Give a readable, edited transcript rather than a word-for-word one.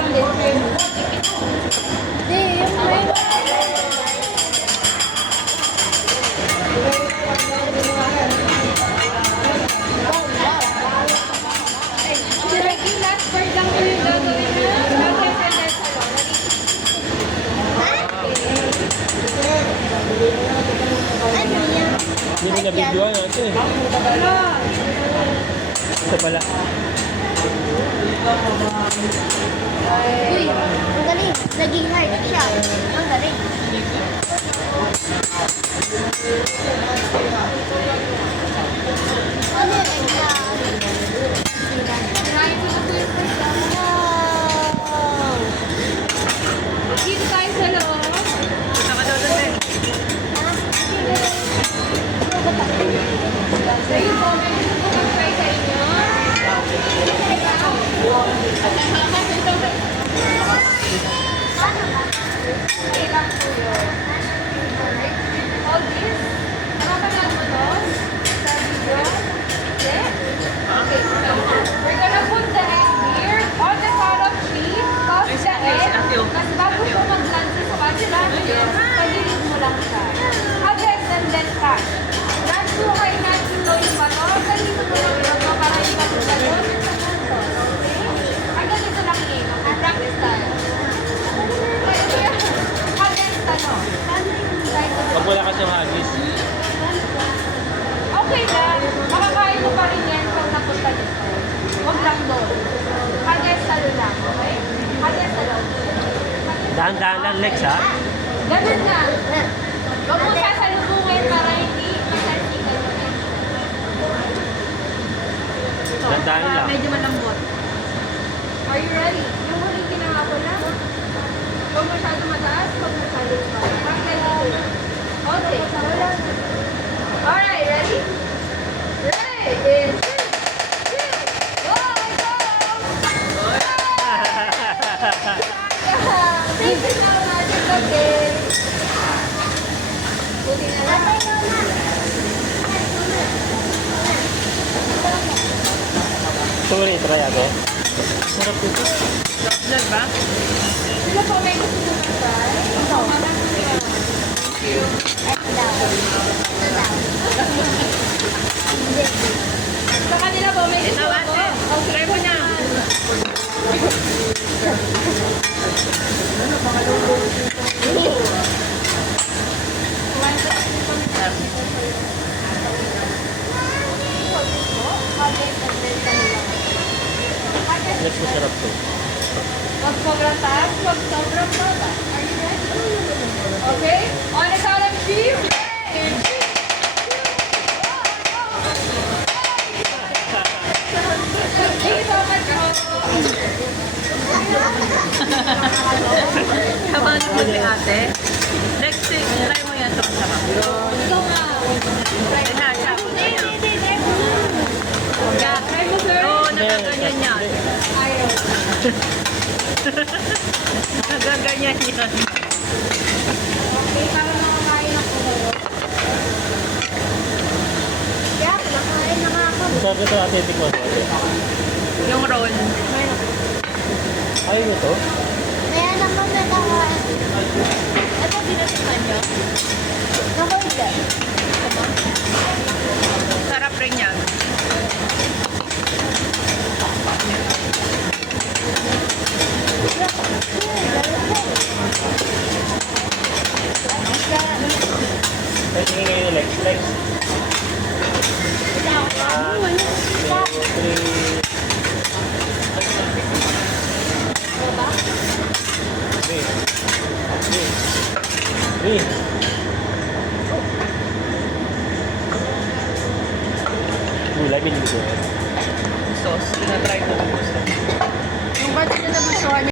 lang din. Hindi, yung may... Direct last part lang po yung gagawin na. Gagawin sa desk ko. Ano yan? Hindi mo na-videoan natin eh. Ano? Ito pala. Uy, ang galing. Naging hard siya. Ang galing. Ano yun? Try ko na po yung first time. Dito tayo sa loob. Ayun po, may gusto ko mag-try sa inyo. Okay lang po yun. All this, nakapanood mo to? Sa video? Hindi? Okay, so we're gonna put the egg here on the pot of cheese, toss the egg, tapos bago siya mag-land sa spatula, pagilid mo lang siya. Agad and then cut. Nagsukay natin to yung bato, ganito mo lang yun, para hindi ka tutalon. Okay? Agad ito lang yun, practice tayo. Hagis ano? Pag wala ka siyang hagis. Okay lang. Makakain mo pa rin yan pag napunta dito. Huwag lang doon. Hagis ano lang, okay? Hagis ano. Dahan-dahan lang, Lex, ha? Ganun na. Huwag mo sasalubungin para hindi masalsikan mo eh. Dahan-dahan lang. Medyo malambot. Are you ready? Yung huling kinahapon lang. Huwag masyado mataas, huwag masyado mataas. Okay. Alright, ready? Ready? In 3, 2, 1, go! Thank you so much. It's okay. Buti na lang. Sorry, try ako. Sarap ito. Vlog ba? Sila po may gusto ko mag-try. Sa kanila po may gusto ko. Oh, try mo niya. Lex, masarap to. Wag sobrang taas, wag sobrang baba. Are you ready? Okay? On the count of 3, ready? Thank you so much. Habang mo ni ate, next week, try mo yan sa masarap. Ikaw nga. Ay na, siya ako na yan. Yeah, try mo, sir. Oo, nagaganyan yan. Ayaw. Nagaganyan yan. Okay, para makakain ako ngayon. Kaya, nakain na nga ako. Masarap ito, ate, tikman ko. Yung roll. Ayaw mo to? Kaya naman may nakain. Ito, binatikan niyo? Ako hindi. Sarap rin yan. Ay, tingin ngayon, Lex. Lex. 1, 2, 3. 3.